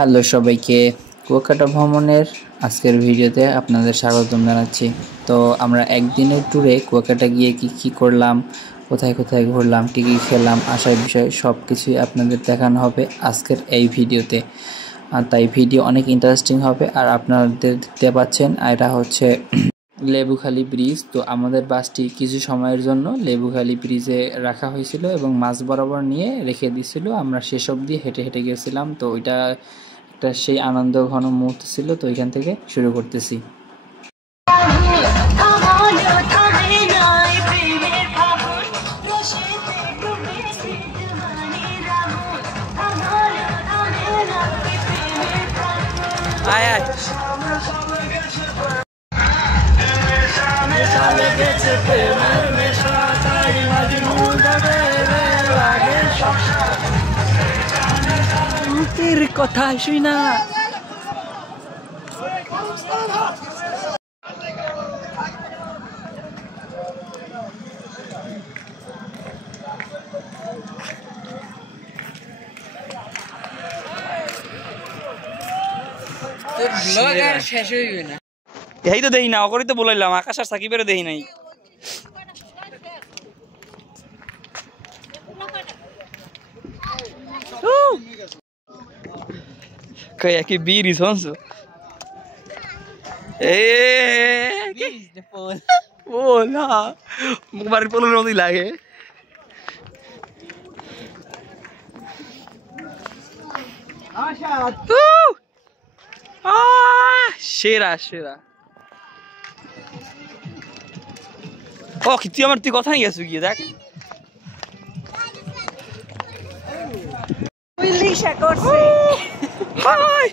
Hello সবাইকে, কুয়াকাটা ভ্রমণের আজকের ভিডিওতে আপনাদের স্বাগতম জানাচ্ছি। তো আমরা একদিনের ট্যুরে কুয়াকাটা গিয়ে কি করলাম, কোথায় কোথায় ঘুরলাম, কী কী খেলাম, আসার বিষয় সব কিছুই আপনাদের দেখানো হবে আজকের এই ভিডিওতে। আর তাই ভিডিও অনেক ইন্টারেস্টিং হবে। আর আপনাদের দেখতে পাচ্ছেন এটা হচ্ছে লেবুখালী ব্রিজ। তো আমাদের বাসটি কিছু সময়ের জন্য লেবুখালী ব্রিজে রাখা হয়েছিল এবং মাঝ বরাবর নিয়ে রেখে দিয়েছিল। আমরা শেষ অবধি হেঁটে হেঁটে গেছিলাম। তো ওইটা একটা সেই আনন্দ ঘন মুহূর্ত ছিল। তো এখান থেকে শুরু করতেছি। কথা শুই না এই তো দেই না অকরি তো বলাইলাম আকাশ আর সাকিবের দেই নাই। Kayak biri sonso. Bola. Kemarin polo nanti lagi. Shera. Oh, kita আমার তুই কথা নিয়ে গেছো গিয়ে দেখ। Wilisha করছে। হাই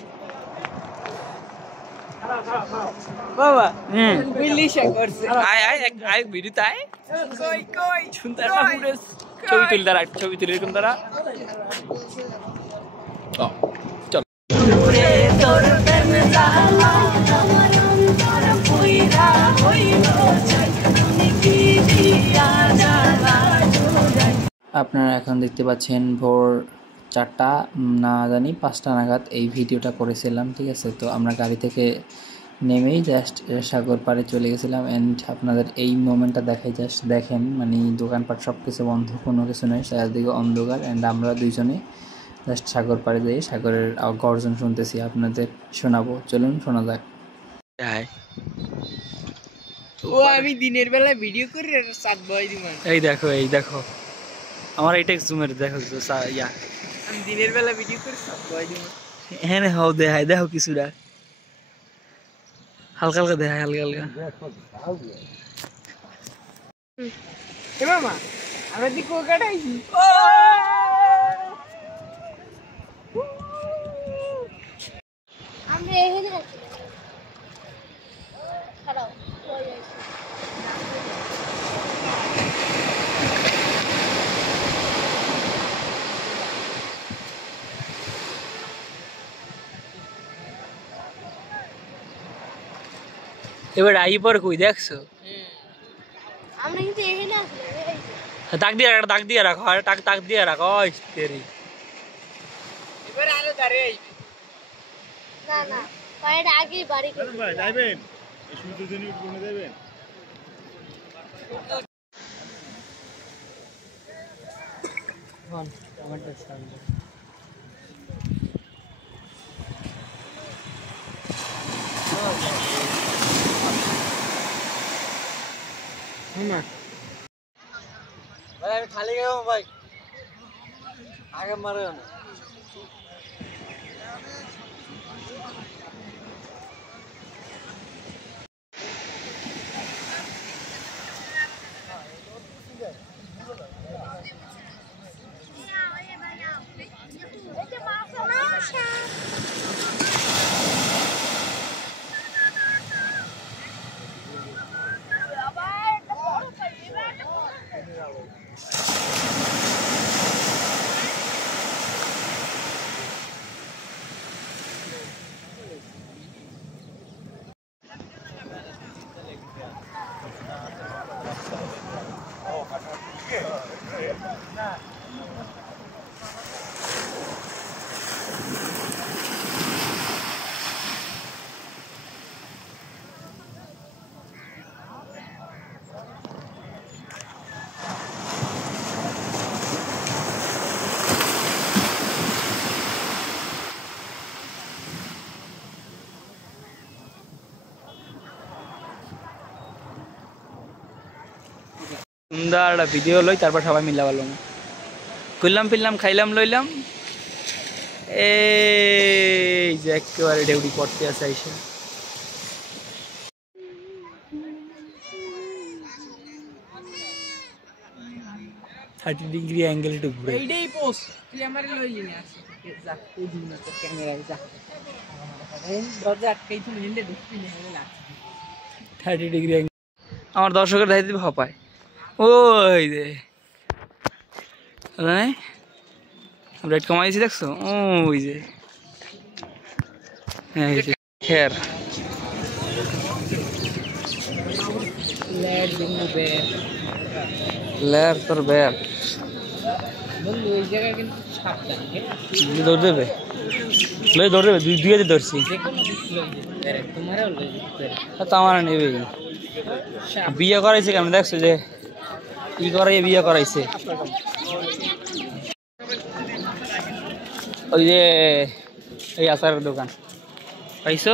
বাবা Wilisha করছে। আয় ভিডিও তাই কই শুনতে একটা পুরো ছবি তুল দাঁড়া ছবি তুলে এরকম দাঁড়া। চল তোর প্রেম জ্বালা আমার অন্তর পুইরা হইল তুমি কি দিয়া জ্বালা জোড়াই। আপনারা এখন দেখতে পাচ্ছেন ভোর 4টা না জানি 5টা নাগাদ এই ভিডিওটা করেছিলাম, ঠিক আছে। তো আমরা গাড়ি থেকে নেমেই জাস্ট সাগর পাড়ে চলে গেছিলাম। অ্যান্ড আপনাদের এই মোমেন্টটা দেখাই, জাস্ট দেখেন, মানে দোকানপাট সব কিছু বন্ধ, কোনো কিছু নেই, চারিদিকে অন্ধকার। অ্যান্ড আমরা দুইজনে জাস্ট সাগর পাড়ে যেয়ে সাগরের গর্জন শুনতেছি, আপনাদের শোনাবো। চলুন শোনা যাক। ও আমি দিনের বেলা ভিডিও করি আর সাত বয় দিমান। এই দেখো আমার এইটা জুমের দেখো ইয়া আমি দিনের বেলা ভিডিও করি সাত বয় দিমান। হ্যাঁ হাও দেখাই দেখো কিছুটা হালকা হালকা দেখায় হালকা এ মামা আমরা দি কুয়াকাটা আইছি। আমরা এখানে আছি খারাপ হয়ে যাচ্ছে। এবার আই পর কই দেখছো আমরা কিন্তু এখানে আছি। দাগ দিয়ে রাখো আর টাক দিয়ে রাখো তেরি এবার আলো দাঁড়িয়ে আইবে না বাইরে আগেই বাড়ি করে ভাই যাবেন এই সূর্য জেনে কোনে যাবেন কোন আমারটা সামনে মামা ভাই আমি খালি গেলাম ভাই আগে মারে না সুন্দর একটা ভিডিও লই, তারপর সবাই মিলা বললাম ঘুরলাম ফিরলাম খাইলাম লইলাম। এই যে একেবারে ডেউটি করতে আছে এসে। 30 ডিগ্রি অ্যাঙ্গেল একটু ঘুরে এইটাই পোস্ট তুই আমারে লইলি না যা তুই দিন না তো ক্যামেরায় যা এই দরজা আটকাই তুমি এন্ডে ঢুকবি না হলে না 30 ডিগ্রি অ্যাঙ্গেল। আমার দর্শকের দায়িত্ব ভাব পায় ওই যে নাই রেট কমাইছি দেখছো ওই যে হ্যাঁ এই যে খের লেট দিমু বে লেয়ার তোর বের বন্ধু এই জায়গা কিন্তু সাবধান দৌড় দেবে লই দৌড় দেবে দুই দিয়ে ধরছি যে কোনো দিক লই যেতে তোমারও লই যেতে তো আমার নেবেই বিয়ে করাইছে কেমন দেখছো যে ই করাই বিয়ে করাইছে ওই যে এই আচারের দোকান পাইছো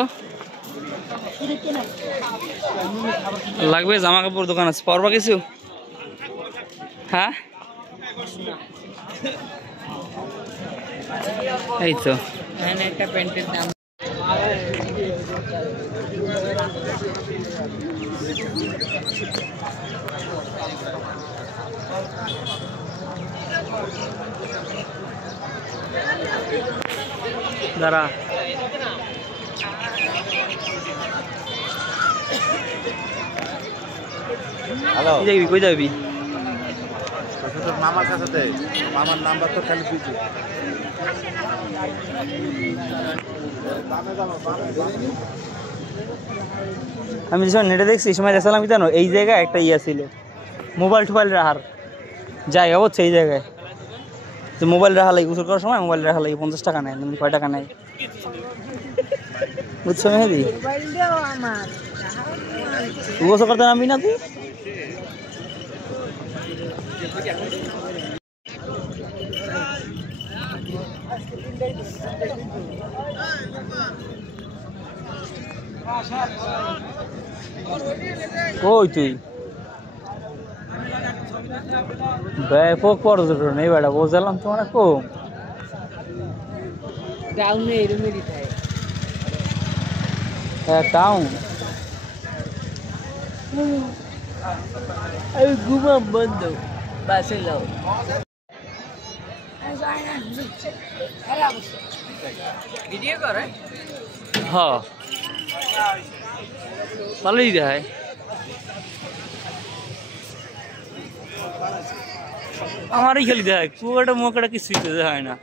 লাগবে জামা কাপড় দোকান আছে পরবা কিছু হ্যাঁ এই তো এখানে একটা প্যান্টের দাম দাঁড়া হ্যালো কই যাবি তোর মামার কাছে মামার নাম্বার তো খালি দিচ্ছি আমি যখন নেটে দেখছি এই সময় দেখলাম কি জানো এই জায়গায় একটা ইয়া ছিল মোবাইল টোবাইল রাখার জায়গা বুঝছে এই জায়গায় যে মোবাইল রাখা লাগে গোসল করার সময় মোবাইল রাখা লাগে 50 টাকা নেয় কয় টাকা নেয় বুঝছো মেহেদি মোবাইলটাও আমার তুই গোসল করতে নামবি না তুই কই তুই ব্যাপক পর্যটন এই বেটা বুঝলাম তোমার কম ডাউনে এরমেরই থাকে টাউন আমি ঘুমাম বন্ধ বাসে যাও ভিডিও করে হ্যাঁ ভালোই দেখায় আমারই খালি দেখায় কুয়াটা মোকাটা কিছুই তো দেখায় না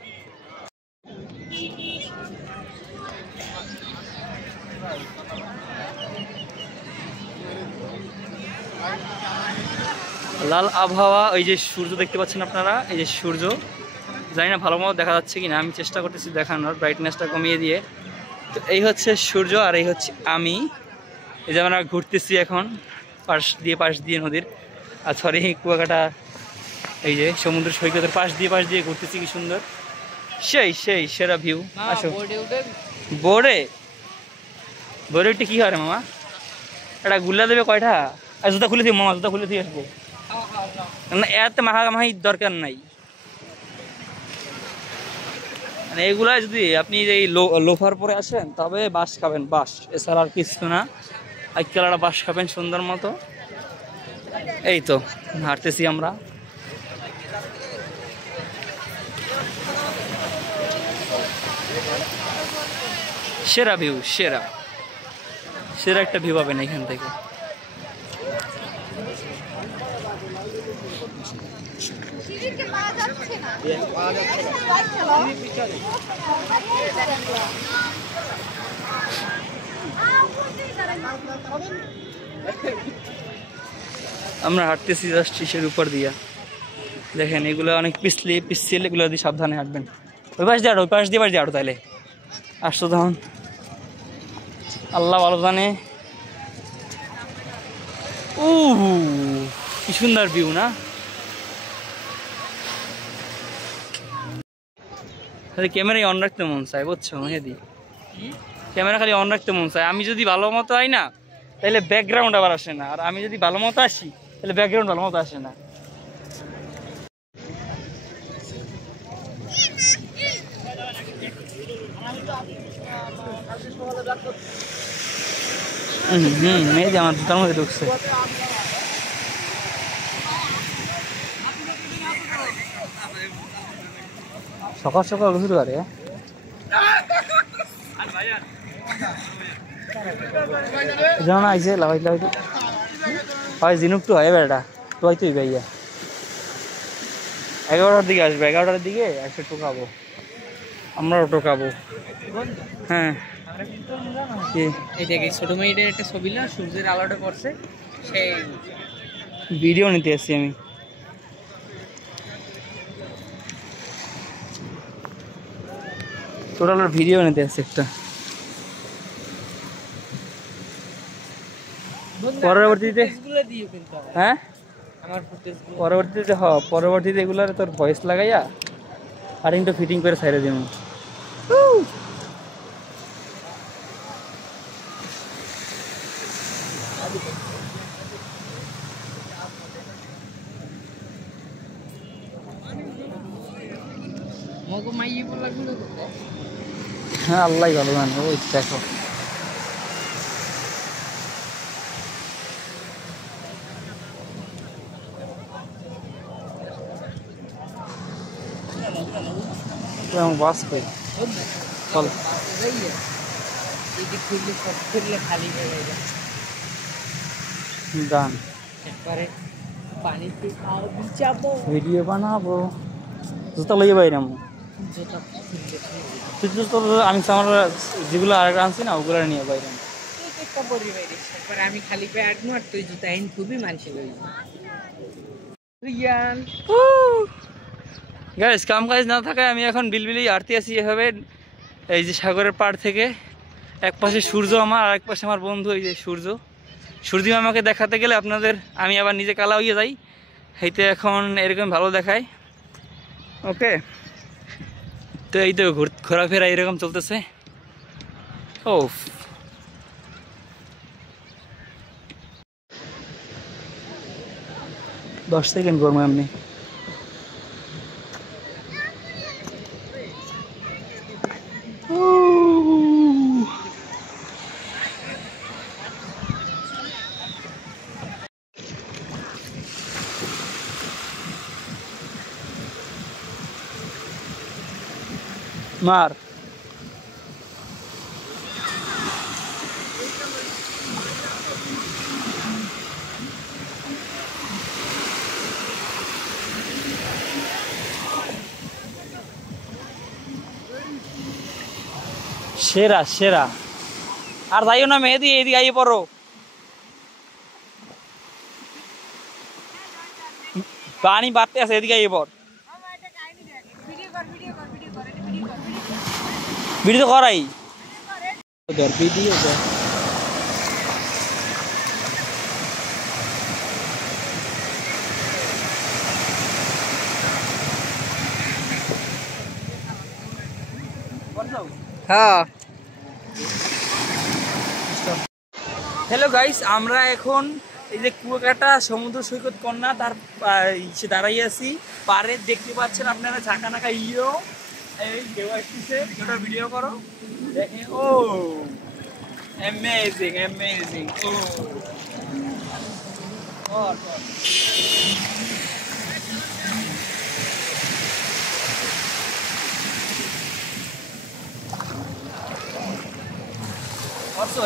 লাল আবহাওয়া ওই যে সূর্য দেখতে পাচ্ছেন আপনারা এই যে সূর্য জানি না ভালো মতো দেখা যাচ্ছে কিনা আমি চেষ্টা করতেছি দেখানোর ব্রাইটনেসটা কমিয়ে দিয়ে তো এই হচ্ছে সূর্য আর এই হচ্ছে আমি এই যে আমরা ঘুরতেছি এখন পাশ দিয়ে নদীর আর সরি কুয়াকাটা এই যে সমুদ্র সৈকতের পাশ দিয়ে ঘুরতেছি কি সুন্দর সেই সেরা ভিউ আসো বোর্ডে একটু কি হয় মামা এটা গুল্লা দেবে কয়টা আর জুতা খুলে দিই মামা জুতা খুলে দিয়ে আসবো না এত মাহামাহি দরকার নাই মানে এগুলা যদি আপনি এই লোফার পরে আসেন তবে বাস খাবেন বাস এছাড়া আর কিছু না আজকাল একটা বাস খাবেন সুন্দর মতো এই তো হাঁটতেছি আমরা সেরা ভিউ সেরা একটা ভিউ পাবেন এখান থেকে আমরা হাঁটতেছি জাস্ট ইসের উপর দিয়া দেখেন এগুলো অনেক পিছলে এগুলো দিয়ে সাবধানে হাঁটবেন ওই পাশ দিয়ে আড়ো তাহলে আসতো তখন আল্লাহ ভালো জানে কি সুন্দর ভিউ না খালি ক্যামেরাই অন রাখতে মন চায় বুঝছো মেহেদি ক্যামেরা খালি অন রাখতে মন চায় আমি যদি ভালো মতো আই না তাহলে ব্যাকগ্রাউন্ড আবার আসে না আর আমি যদি ভালো মতো আসি তাহলে ব্যাকগ্রাউন্ড ভালো মতো আসে না এই যে আমার জুতার মধ্যে ঢুকছে। সকাল সকাল শুরু করে জানা আইছে লাগাই লাগাই হয় জিনুক তো হয় বেড়াটা তো হয়তো ভাইয়া 11টার দিকে আসবে, 11টার দিকে এসে টোকাবো, আমরাও টোকাবো। হ্যাঁ এই দেখি ছোট মেয়েটার একটা ছবি না, সূর্যের আলোটা পড়ছে, সেই ভিডিও নিতে আসছি আমি। টোটাল ভিডিও নিতে আসছি একটা। পরবর্তীতে দিও কিন্তু হ্যাঁ আমার ফুটেজগুলো পরবর্তীতে এগুলার তোর ভয়েস লাগাইয়া আর একটু ফিটিং করে সাইডে দিব। মগো মাইয়ে বলা গুলো হ্যাঁ আল্লাহ ভালো জানে। ওই দেখো বাস কই চল এদিক খুললে সব খুললে খালি হয়ে যাবে গান একবারে পানিতে খাও বিছাবো ভিডিও বানাবো। জুতা লইয়ে বাইরাম জুতা খুললে তুই তো আমি আমার যেগুলো আর আনছি না ওগুলো নিয়ে বাইরাম। একটা পরিবার একবারে আমি খালি প্যাড নু আর তুই জুতা এন খুবই মানছি লই রিয়ান। গাইস কাম কাজ না থাকায় আমি এখন বিলবিলি আরতি আছি এভাবে, এই যে সাগরের পাড় থেকে। এক পাশে সূর্য আমার, আর এক পাশে আমার বন্ধু এই যে সূর্য আমাকে দেখাতে গেলে আপনাদের আমি আবার নিজে কালা হইয়ে যাই, এইতে এখন এরকম ভালো দেখায়। ওকে তো এই তো ঘোরাফেরা এরকম চলতেছে। ও 10 সেকেন্ড করবো এমনি। মার সেরা সেরা। আর যাইও না মেহেদি, এদিকে আইয়ে পড়ো। পানি বাড়তে আছে, এদিকে আইয়ে পড়। ভিডিও করাই ভিডিও হ্যাঁ। হ্যালো গাইস, আমরা এখন এই যে কুয়াকাটা সমুদ্র সৈকত কন্যা তার সে দাঁড়াই আছি পারে, দেখতে পাচ্ছেন আপনারা ঝাঁকা নাকা ইয়েও এই কেউ আসতেছে, ওটা ভিডিও করো দেখেন। ও অ্যামেজিং অ্যামেজিং। ও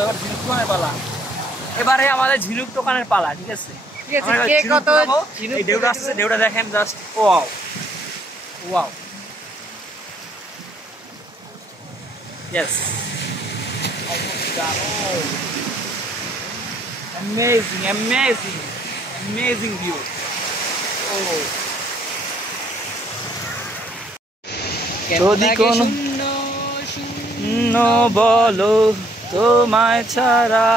এবার ঝিনুক দোকানের পালা, এবারে আমাদের ঝিনুক দোকানের পালা। ঠিক আছে কে কত এই ঢেউটা আসছে, ঢেউটা দেখেন just. Wow wow yes amazing amazing amazing view. ও যদি কোন বলো তোমায় ছাড়া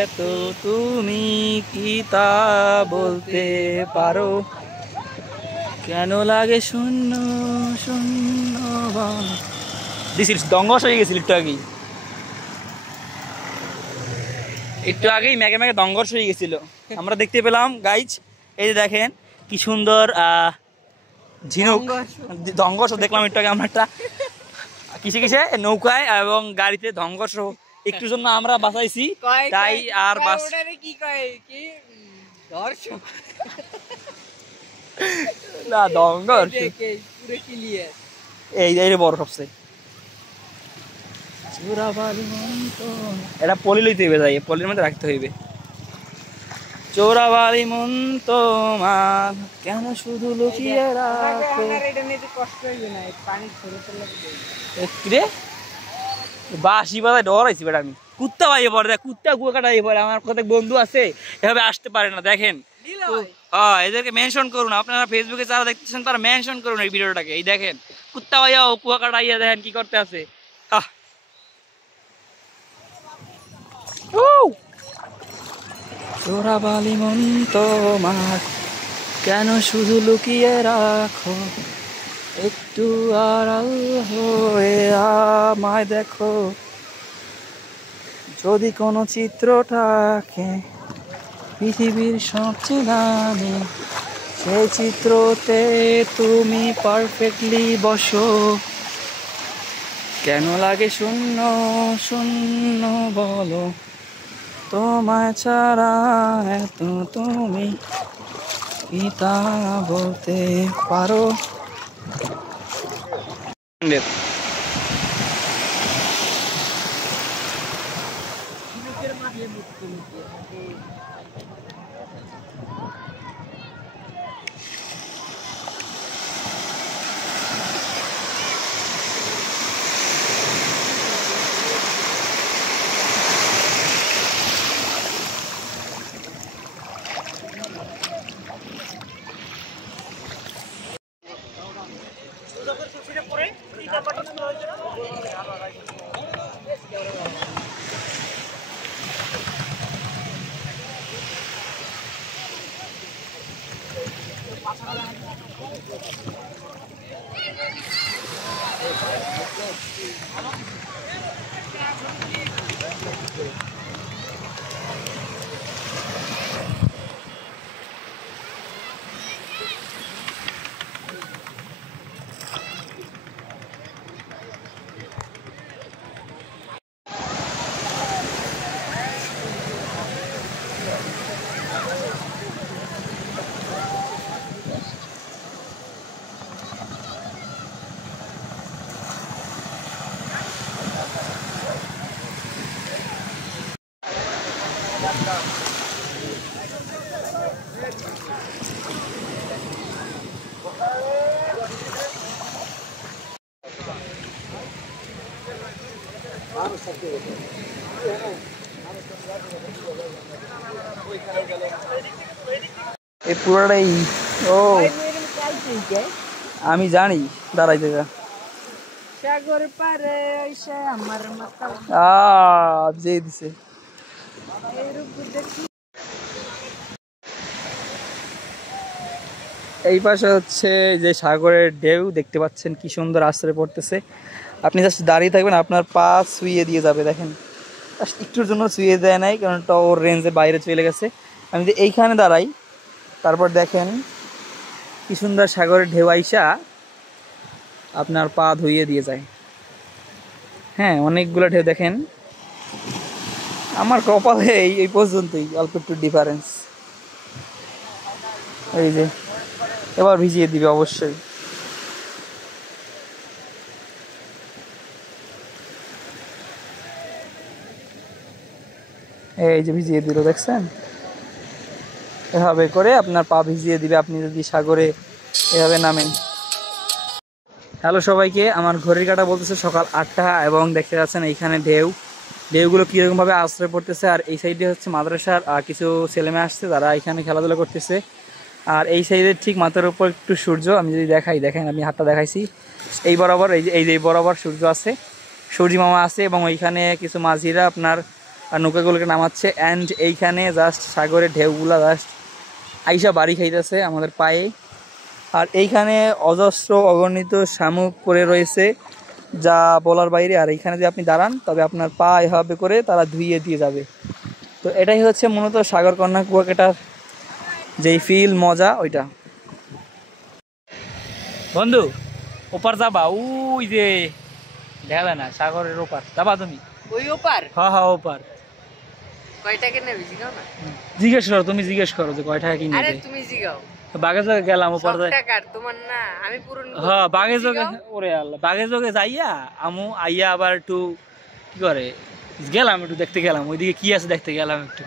এত তুমি কি তা বলতে পারো, কেন লাগে শূন্য শূন্য বলো। দঙ্গস হয়ে গেছিল একটু আগেই ম্যাগে ম্যাগে দঙ্গস হয়ে গেছিল। আমরা দেখতে পেলাম গাইজ, এই যে দেখেন কি সুন্দর ঝিনুক দঙ্গস দেখলাম একটু আগে। আমরা একটা কিসে কিসে নৌকায় এবং গাড়িতে ধ্বংস একটু জন্য আমরা বাঁচাইছি তাই আর বাস কি কয় কি দর্শক না ধ্বংস পুরো ক্লিয়ার এই বড় সবচেয়ে এটা পলি লইতে হইবে, যাই পলির মধ্যে রাখতে হইবে। চোরাবালি মন তোমার কেন শুধু লুকিয়ে রাখো। এটা নিতে কষ্ট হইবে না, পানি ঝরে চলে রে বাঁশি বাজায় ডরাইছি বেটা আমি। কুত্তা বাইয়ে পড়ে, দেখ কুত্তা কুয়াকাটা পড়ে। আমার কত বন্ধু আছে এভাবে আসতে পারে না, দেখেন। হ্যাঁ, এদেরকে মেনশন করুন, আপনারা ফেসবুকে যারা দেখতেছেন তারা মেনশন করুন এই ভিডিওটাকে। এই দেখেন কুত্তা ভাইয়া ও কুয়াকাটা ইয়া দেখেন কি করতে আছে। চোরাবালি মন তোমার কেন শুধু লুকিয়ে রাখো, একটু আড়াল হয়ে আমায় দেখো। যদি কোনো চিত্রটাকে পৃথিবীর সবচেয়ে দামি, সেই চিত্রতে তুমি পারফেক্টলি বসো। কেন লাগে শূন্য শূন্য বলো, তোমায় ছাড়া এত তুমি কি তা বলতে পারো। এই পুরোটাই ও আমি জানি, দাঁড়াই দেখা সাগর পারে এসে আমার মাথা যে দিছে। এই পাশে হচ্ছে যে সাগরের ঢেউ দেখতে পাচ্ছেন কি সুন্দর আশ্রয় পড়তেছে। আপনি জাস্ট দাঁড়িয়ে থাকবেন, আপনার পা ছুঁয়ে দিয়ে যাবে। দেখেন একটুর জন্য ছুঁয়ে দেয় নাই, কারণ ওর রেঞ্জে বাইরে চলে গেছে। আমি যদি এইখানে দাঁড়াই, তারপর দেখেন কি সুন্দর সাগরের ঢেউ আইসা আপনার পা ধুইয়ে দিয়ে যায়। হ্যাঁ, অনেকগুলো ঢেউ দেখেন। আমার কপালে এই পর্যন্তই, অল্প একটু ডিফারেন্স। এই যে এবার ভিজিয়ে দিবে অবশ্যই। এই যে ভিজিয়ে দিল, দেখছেন? এভাবে করে আপনার পা ভিজিয়ে দিবে আপনি যদি সাগরে এভাবে নামেন। হ্যালো সবাইকে, আমার ঘড়ির কাঁটা বলতেছে সকাল 8টা এবং দেখতে পাচ্ছেন এইখানে ঢেউগুলো কীরকমভাবে আশ্রয় পড়তেছে। আর এই সাইডে হচ্ছে মাদ্রাসার কিছু ছেলেমেয়ে আসছে, তারা এখানে খেলাধুলা করতেছে। আর এই সাইডের ঠিক মাথার উপর একটু সূর্য, আমি যদি দেখাই, দেখেন আমি হাতটা দেখাইছি, এই বরাবর এই যে বরাবর সূর্য আছে, সূর্য মামা আছে। এবং ওইখানে কিছু মাঝিরা আপনার নৌকাগুলোকে নামাচ্ছে। অ্যান্ড এইখানে জাস্ট সাগরের ঢেউগুলা জাস্ট আইসা বাড়ি খাইতেছে আমাদের পায়ে। আর এইখানে অজস্র অগণিত শামুক পড়ে রয়েছে, যা বলার বাইরে। আর এইখানে যদি আপনি দাঁড়ান, তবে আপনার পা এভাবে করে তারা ধুইয়ে দিয়ে যাবে। তো এটাই হচ্ছে মূলত সাগরকন্যা কুয়াকাটার যেই ফিল, মজা ওইটা। বন্ধু ওপার যাবা, ওই যে দেখা যায় না, সাগরের ওপার। যাবা তুমি? ওই ওপার হ্যাঁ হ্যাঁ ওপার। কয় টাকা নেবে জিগাও না? জিজ্ঞেস করো, তুমি জিজ্ঞেস করো যে কয় টাকা কি আরে নেবে। তুমি জিগাও। বাগে যোগে গেলাম ওপার সব যায়। টাকার তোমার না, আমি পূরণ করব। হ্যাঁ বাগে তুমি যোগে, জিগাও। ওরে আল্লাহ, বাগে যোগে যাইয়া আমু আইয়া আবার একটু কি করে গেলাম, একটু দেখতে গেলাম ওইদিকে কি আছে দেখতে গেলাম একটু।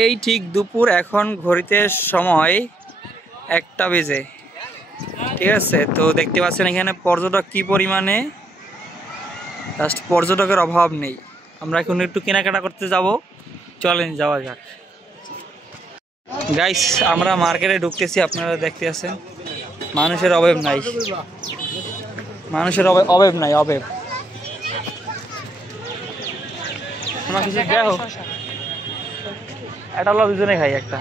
এই ঠিক দুপুর, এখন ঘড়িতে সময় 1টা বেজে, ঠিক আছে। তো দেখতে পাচ্ছেন এখানে পর্যটক কি পরিমাণে, জাস্ট পর্যটকের অভাব নেই। আমরা এখন একটু কেনাকাটা করতে যাব, চলেন যাওয়া যাক। গাইস আমরা মার্কেটে ঢুকতেছি, আপনারা দেখতে আছেন মানুষের অভাব নাই, মানুষের অভাব নাই, অভাব। তোমার কিছু দেখো, এটা হলো দুজনে খাই একটা।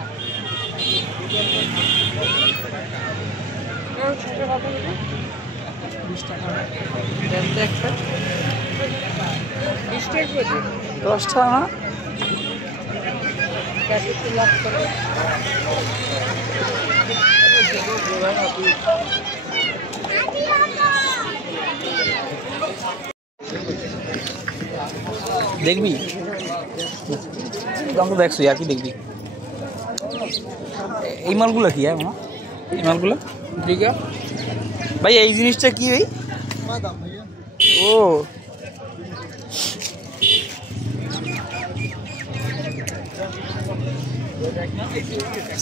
দেন তো একটা 20 টাকা করে দিন। 10 টাকা না? ক্যাশে তো লাভ করো। দেখবি দাম তো দেখছো আর কি দেখবি। এই মালগুলো কি হ্যাঁ মামা, এই মালগুলো জিগাও। ভাই এই জিনিসটা কি ভাই? ও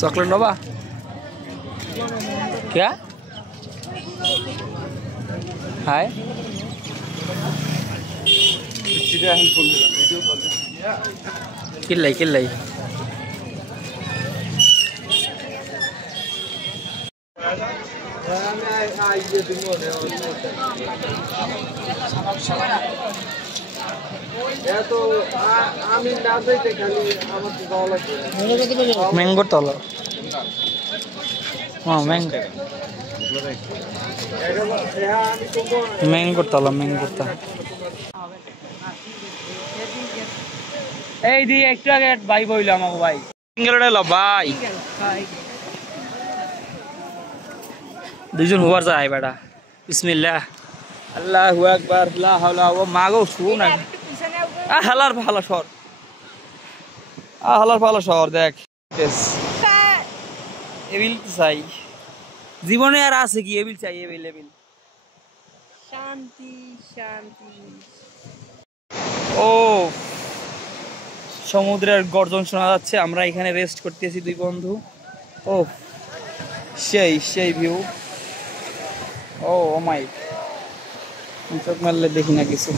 चॉकलेट लोबा क्या हाय किल्लाई किल्लाई मैंगो तला हाँ मैंगो मैंगो तला मैंगो तला এই দি একটু আগে ভাই বইলো আমাকে ভাই সিঙ্গেলটা লো ভাই দুজন হুয়ার যায় বেটা বিসমিল্লাহ আল্লাহু আকবার লা হাওলা ওয়া মাগো শুন না হালার ভালো শহর হালার ভালো শহর দেখ এবিল চাই জীবনে আর আছে কি এবিল চাই এবিল এবিল শান্তি শান্তি ও সমুদ্রের গর্জন শোনা যাচ্ছে আমরা এখানে রেস্ট করতেছি দুই বন্ধু ও সেই সেই ভিউ ও মাই চোখ মারলে দেখি না কিছু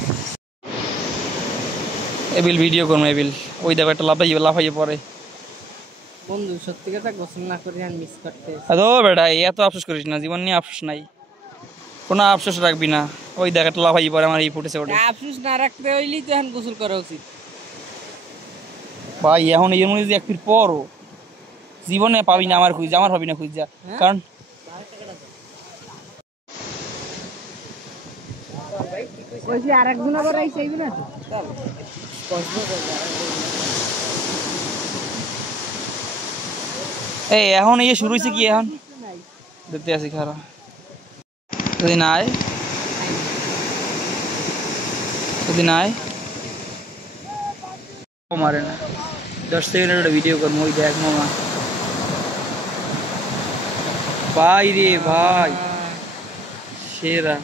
এবিল ভিডিও করবো এবিল ওই দেখো একটা লাফাইয়ে পরে বন্ধু সত্যি কথা গোসল না করে আর মিস করতে আদো বেটা এত আফসোস করিস না জীবন নিয়ে আফসোস নাই কোনো আফসোস রাখবি না ওই দেখ একটা লাফাইয়ে পরে আমার এই ফুটেছে ওটা আফসোস না রাখতে হইলেই তো এখন গোসল করা উচিত ভাই এখন এর মধ্যে যদি এক ফিট পরও জীবনে পাবি না আমার খুঁজে আমার পাবি না খুঁজা কারণ কইছি আরেকজন আবার আইছে আইবি না তো এই এখন এই শুরু হয়েছে কি এখন দেখতে আসি খারাপ যদি নাই যদি নাই মারে না 10 সেকেন্ডের একটা ভিডিও করবো ওই দেখ মামা ভাই রে ভাই সেরা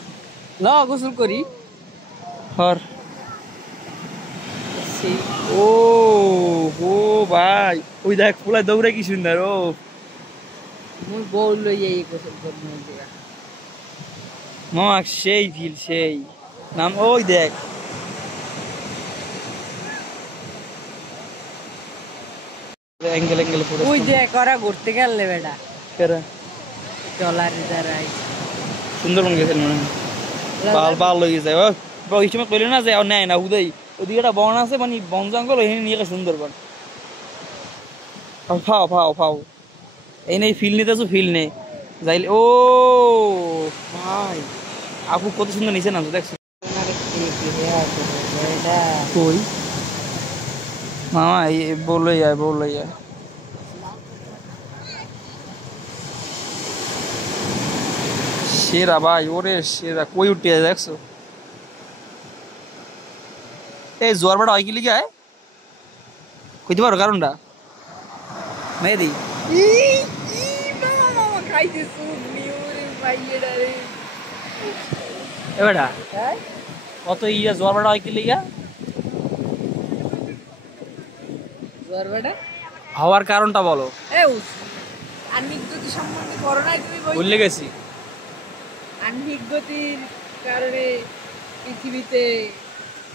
ল গোসল করি হর ও ও ভাই ওই দেখ পুরা দৌড়ে কি সুন্দর ও মুই বউ লই এই গোসল করব মামা সেই ফিল সেই নাম ওই দেখ অ্যাঙ্গেল অ্যাঙ্গেল পুরো ওই দেখ ওরা ঘুরতে গেলে বেটা কেরা ডলার দাঁড়াই সুন্দরবন গেছেন মনে হয় পাল পাল লই যায় ও ওই সময় কইলে না যে নেয় না উদয় ওদিকে একটা বন আছে মানে বন জঙ্গল ওইখানে নিয়ে গেছে সুন্দরবন ফাও ফাও ফাও এই নেই ফিল নিতেছো ফিল নেই যাইলে ও ভাই আপু কত সুন্দর নিচে নামছো দেখছো কই মামা এই বললো যায় সেরা ভাই, ওরে সেরা, কই উঠে দেখছো? এই জোয়ার ভাটা হয় কি লিখে কইতে পারো কারণটা? মেহেদি এবারটা কত ইয়া জোয়ার ভাটা হয় কি লিখে? হওয়ার কারণটা বলো। আহ্নিক গতি সম্বন্ধে পড়ো নাই তুমি বই? ভুলে গেছি। আহ্নিক গতির কারণে পৃথিবীতে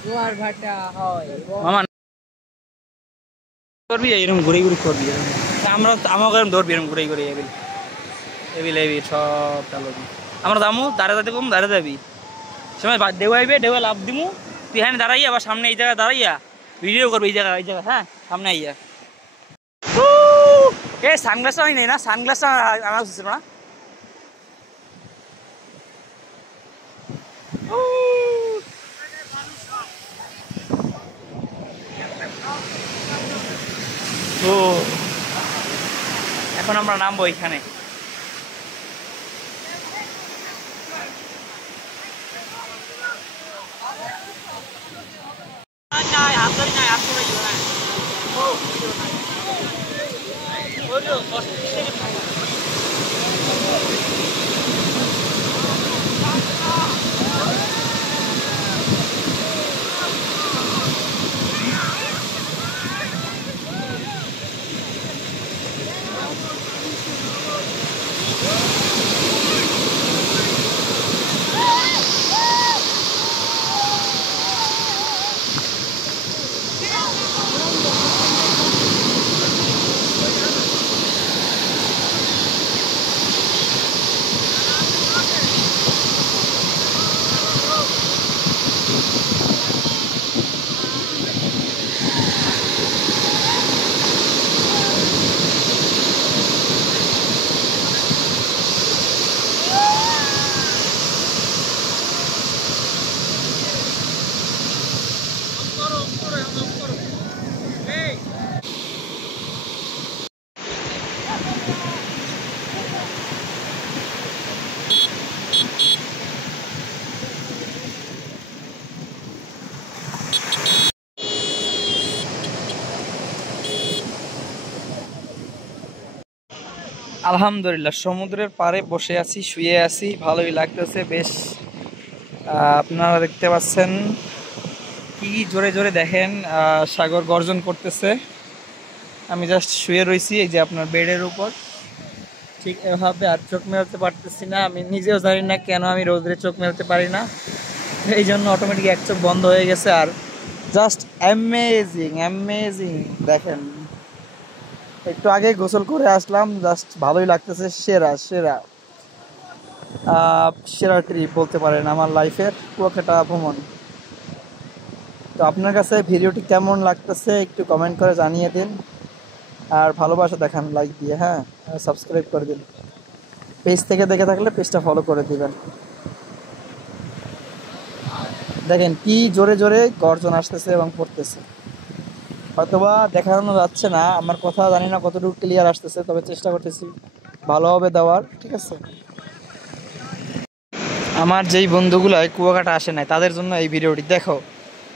জোয়ার ভাটা হয়। মামা করবি এরকম ঘুরে ঘুরে করবি, আমরা আমাকে এরকম ধরবি এরকম ঘুরে ঘুরে এবিল এবিল এবিল সব চালো। আমরা দামু দাঁড়া যাতে কম দাঁড়া যাবি সময় দেওয়া আইবে, দেওয়া লাভ দিমু, তুই হ্যাঁ দাঁড়াইয়া আবার সামনে এই জায়গায় দাঁড়াইয়া ভিডিও করবি এই জায়গায় হ্যাঁ সামনে আইয়া। এ সানগ্লাসটা হয় নাই না, সানগ্লাসটা আনা উচিত না। ও এখন আমরা নামবো এখানে। আলহামদুলিল্লাহ সমুদ্রের পাড়ে বসে আছি, শুয়ে আছি, ভালোই লাগতেছে বেশ। আপনারা দেখতে পাচ্ছেন কি জোরে জোরে দেখেন সাগর গর্জন করতেছে। আমি জাস্ট শুয়ে রয়েছি এই যে আপনার বেডের উপর, ঠিক এভাবে, আর চোখ মেলতে পারতেছি না। আমি নিজেও জানি না কেন আমি রোদ্রে চোখ মেলতে পারি না, এই জন্য অটোমেটিক এক চোখ বন্ধ হয়ে গেছে। আর জাস্ট অ্যামেজিং অ্যামেজিং দেখেন, একটু আগে গোসল করে আসলাম, জাস্ট ভালোই লাগতেছে। সেরা সেরা সেরা ট্রিপ বলতে পারেন আমার লাইফের কুয়াকাটা ভ্রমণ। তো আপনার কাছে ভিডিওটি কেমন লাগতেছে একটু কমেন্ট করে জানিয়ে দিন, আর ভালোবাসা দেখান লাইক দিয়ে, হ্যাঁ সাবস্ক্রাইব করে দিন। পেজ থেকে দেখে থাকলে পেজটা ফলো করে দিবেন। দেখেন কি জোরে জোরে গর্জন আসতেছে এবং পড়তেছে, হয়তোবা দেখানো যাচ্ছে না, আমার কথা জানি না কতটুকু ক্লিয়ার আসতেছে, তবে চেষ্টা করতেছি ভালোভাবে দেওয়ার, ঠিক আছে। আমার যেই বন্ধুগুলাই কুয়াকাটা আসে নাই তাদের জন্য এই ভিডিওটি দেখো।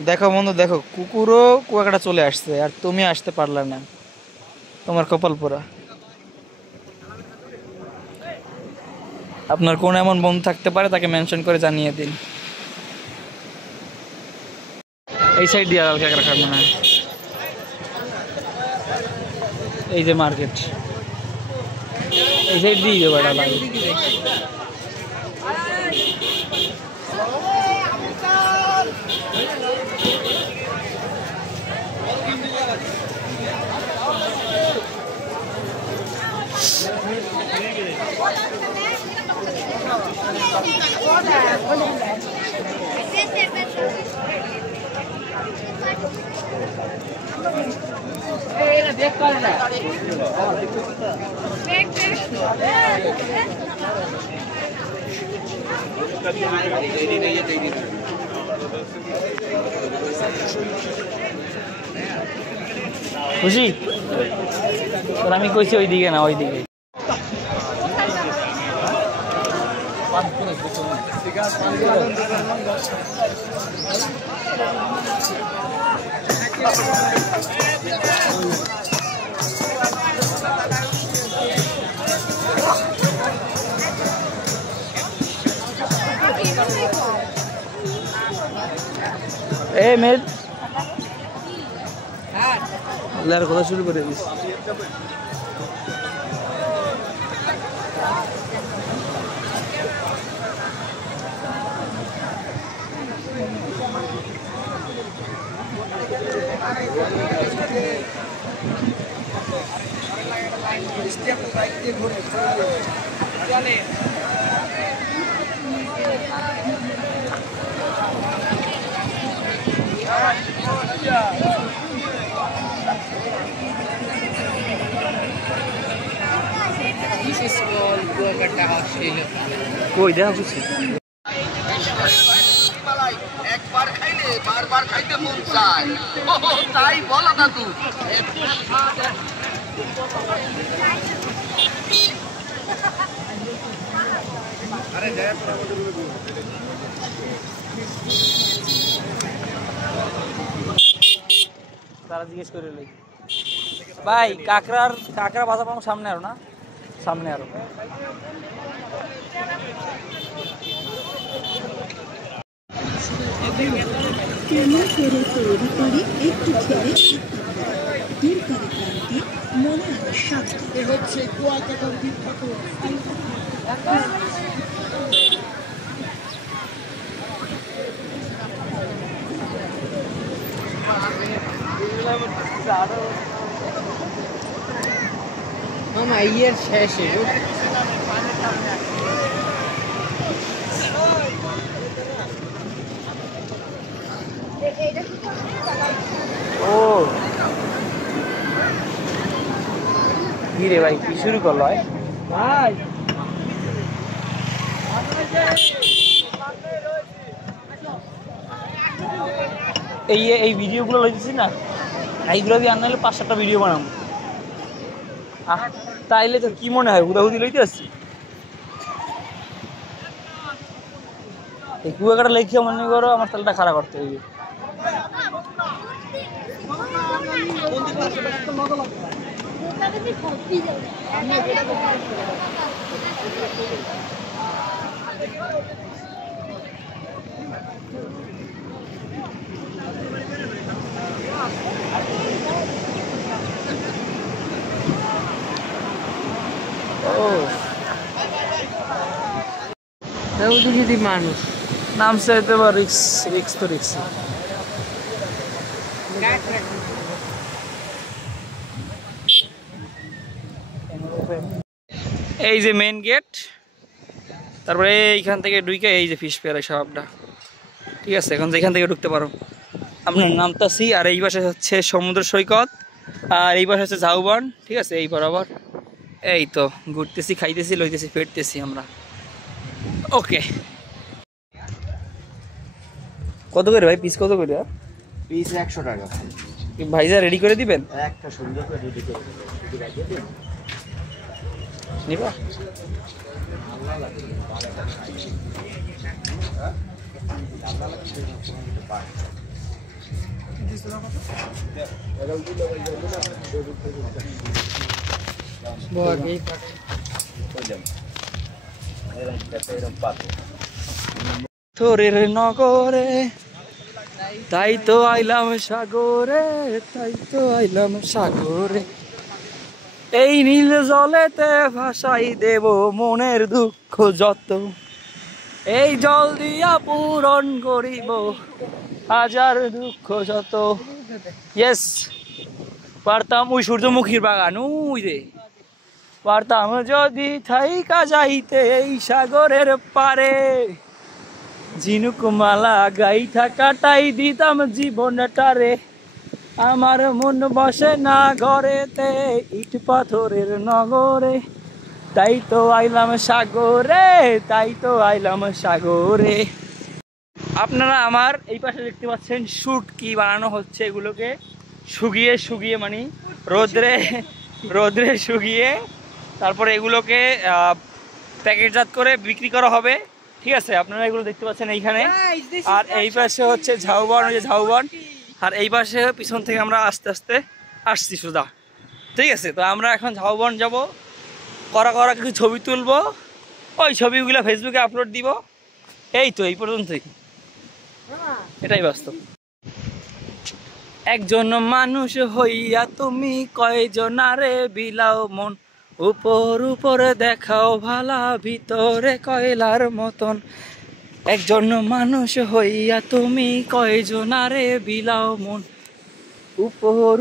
দেখো বন্ধু দেখো, কুকুরও কুয়াকাটা চলে আসছে আর তুমি আসতে পারলে না, তোমার কপাল পোড়া। আপনার কোন এমন বন্ধু থাকতে পারে তাকে মেনশন করে জানিয়ে দিন। এই সাইড দিয়ে রাখার মনে হয়, এই যে মার্কেট এই সাইড দিয়ে যাবে লাগে। খুশি তোর আমি কইছি ওইদিকে না, ওইদিকে মেল কথা শুরু করে this. This is called Kuakata Australia. কই দেখা বুঝছি একবার খাইলে বারবার খাইতে মন চায় তাই বলো দাদু তারা জিজ্ঞেস করে লই ভাই কাকড়া বাসা পাবো সামনে আরো না সামনে আরো কেমন করে তৈরি করে একটু খেলে দূর করে ক্লান্তি মনে শান্তি হচ্ছে কুয়াকাটার বিখ্যাত মামা ইয়ের শেষে ও কি রে ভাই কি শুরু করলো ভাই এই ভিডিওগুলো লইতেছি না এইগুলো দিয়ে আনলে 5-7টা ভিডিও বানাবো তাইলে তো কি মনে হয় হুদাহুদি লইতে আসছি এই কুয়াকাটা লেখে মনে করো আমার তালটা খারাপ করতে হইবে যদি মানুষ নামছে হয়তো বা রিক্স তো রিক্স এই যে মেইন গেট তারপরে এইখান থেকে ঢুকে এই যে ফিশ ফেয়ার সবটা ঠিক আছে এখন যেখান থেকে ঢুকতে পারো আপনার নামতাছি আর এই পাশে হচ্ছে সমুদ্র সৈকত আর এই পাশে হচ্ছে ঝাউবন ঠিক আছে এই বরাবর এই তো ঘুরতেছি খাইতেছি লইতেছি ফিরতেছি আমরা ওকে কত করে ভাই পিস কত করে পিস 100 টাকা ভাইজা রেডি করে দিবেন একটা সুন্দর করে রেডি করে নিবা তোরের নগরে তাই তো আইলাম সাগরে তাই তো আইলাম সাগরে এই নীল জলেতে ভাসাই দেব মনের দুঃখ যত এই জল দিয়া পূরণ করিব হাজার দুঃখ যত ইয়েস পারতাম ওই সূর্যমুখীর বাগান ওই রে পারতাম যদি থাইকা যাইতে এই সাগরের পারে ঝিনুক মালা গাইথা কাটাই দিতাম জীবনটারে আমার মন বসে না ঘরেতে ইট পাথরের নগরে তাই তো আইলাম সাগরে তাই তো আইলাম সাগরে আপনারা আমার এই পাশে দেখতে পাচ্ছেন শুট কি বানানো হচ্ছে এগুলোকে শুকিয়ে শুকিয়ে মানে রোদ্রে শুকিয়ে তারপরে এগুলোকে প্যাকেটজাত করে বিক্রি করা হবে ঠিক আছে, আপনারা এগুলো দেখতে পাচ্ছেন এইখানে। আর এই পাশে হচ্ছে ঝাউবন, ওই যে ঝাউবন। আর এই পাশে পিছন থেকে আমরা আস্তে আস্তে আসছি সোজা। ঠিক আছে, তো আমরা এখন ঝাউবন যাব, করা কিছু ছবি তুলবো, ওই ছবিগুলো ফেসবুকে আপলোড দিব। এই তো এই পর্যন্তই, এটাই বাস্তব। একজন মানুষ হইয়া তুমি কয়জনারে বিলাও মন, উপরে দেখাও ভালা ভিতরে কয়লার মতন। একজন মানুষ হইয়া তুমি কয়জনারে বিলাও মন,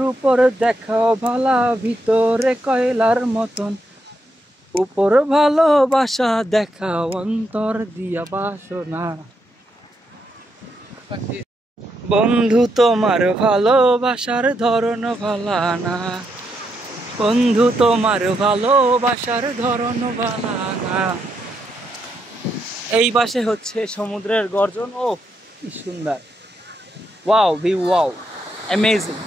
উপরে দেখাও ভালা ভিতরে কয়লার মতন। উপর ভালোবাসা দেখাও অন্তর দিয়া বাসনা। বন্ধু তোমার ভালোবাসার ধরন ভালা না, বন্ধু তোমার ভালোবাসার ধরন ভালা না। এই পাশে হচ্ছে সমুদ্রের গর্জন। ও কি সুন্দর, ওয়াও ভিউ, ওয়াও অ্যামেজিং।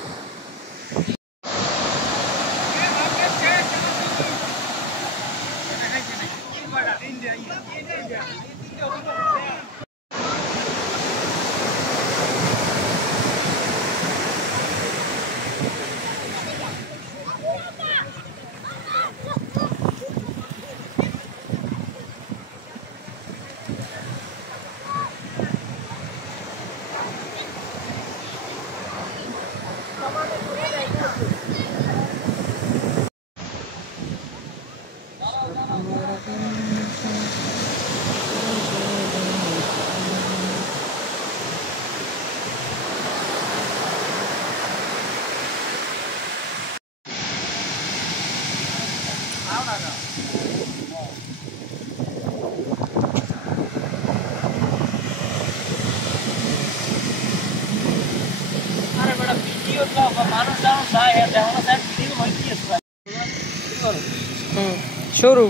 শুরু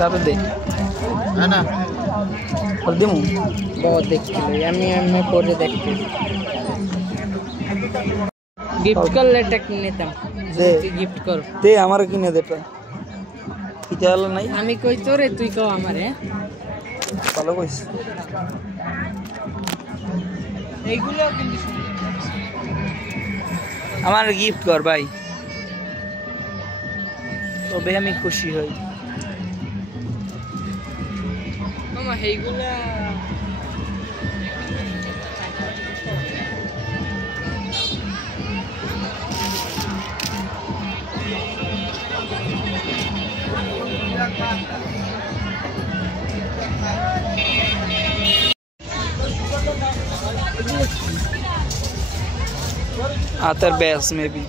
তারপর দে না দিমু बहुत देखते लो আমি পরে দেখতে গিফট করলে টেক নিতাম দে গিফট কর দে আমারও কিনে দে প্রায় কিতে হলো নাই আমি কই তোরে তুই কও আমারে ভালো কইস এইগুলো কিন্তু আমার গিফট কর ভাই, তবে আমি খুশি হই। মামা এইগুলা Other bells maybe.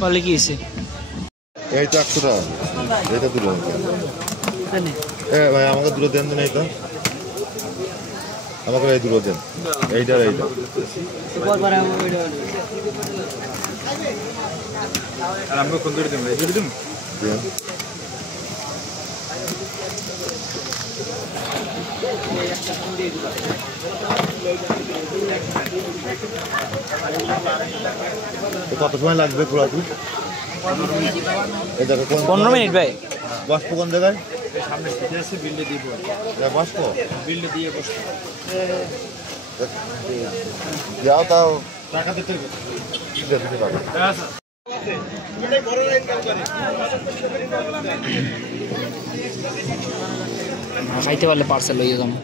কলে কি হয়েছে? এই তো 100 টাকা, এইটা দুটো। ভাই আমাকে দুটো দেন তো, এই তো আমাকে এই দুটো দেন, এইটা আর এইটা। আর আমাকে কোন দুটো দেন? এই দুটো দেন। কত সময় লাগবে ঘোরাতে? 15 মিনিট ভাই। বসবো কোন জায়গায়? সামনে সিটে আছে, বিল্ডে দিয়ে বসবো, বিল্ডে দিয়ে বসবো। যাও তাও টাকা দিতে হবে। খাইতে পারলে পার্সেল লইয়ে যাবো।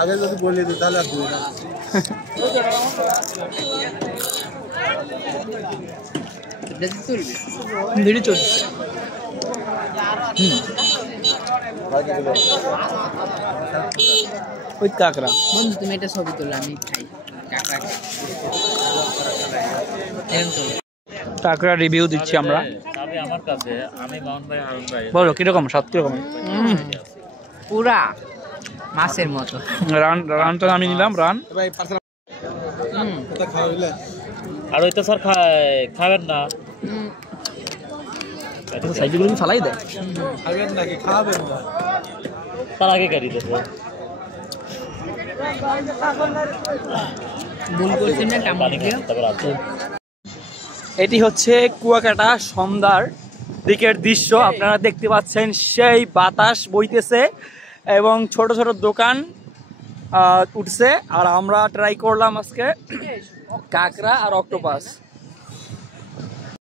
আগে যদি বলে দিই তাহলে আর দিই না। ভিডিও চলছে। ওই কাকড়া বন্ধু তুমি এটা ছবি তোলো, আমি খাই কাঁকড়া কাকড়া রিভিউ দিচ্ছি আমরা। বলো কিরকম, স্বাদ কিরকম? পুরা মাছের মতো। রানটা আমি নিলাম, রান। আর ওই তো স্যার খাবেন না, সাইডগুলো কি ফালাই দেয়? খাবেন নাকি খাবেন না? তার আগে গাড়ি দেবো। ভুল করছেন না তারপর এটি হচ্ছে কুয়াকাটা সন্ধ্যার দিকের দৃশ্য। আপনারা দেখতে পাচ্ছেন সেই বাতাস বইতেছে এবং ছোট ছোট দোকান উঠছে। আর আমরা ট্রাই করলাম আজকে কাঁকড়া আর অক্টোপাস।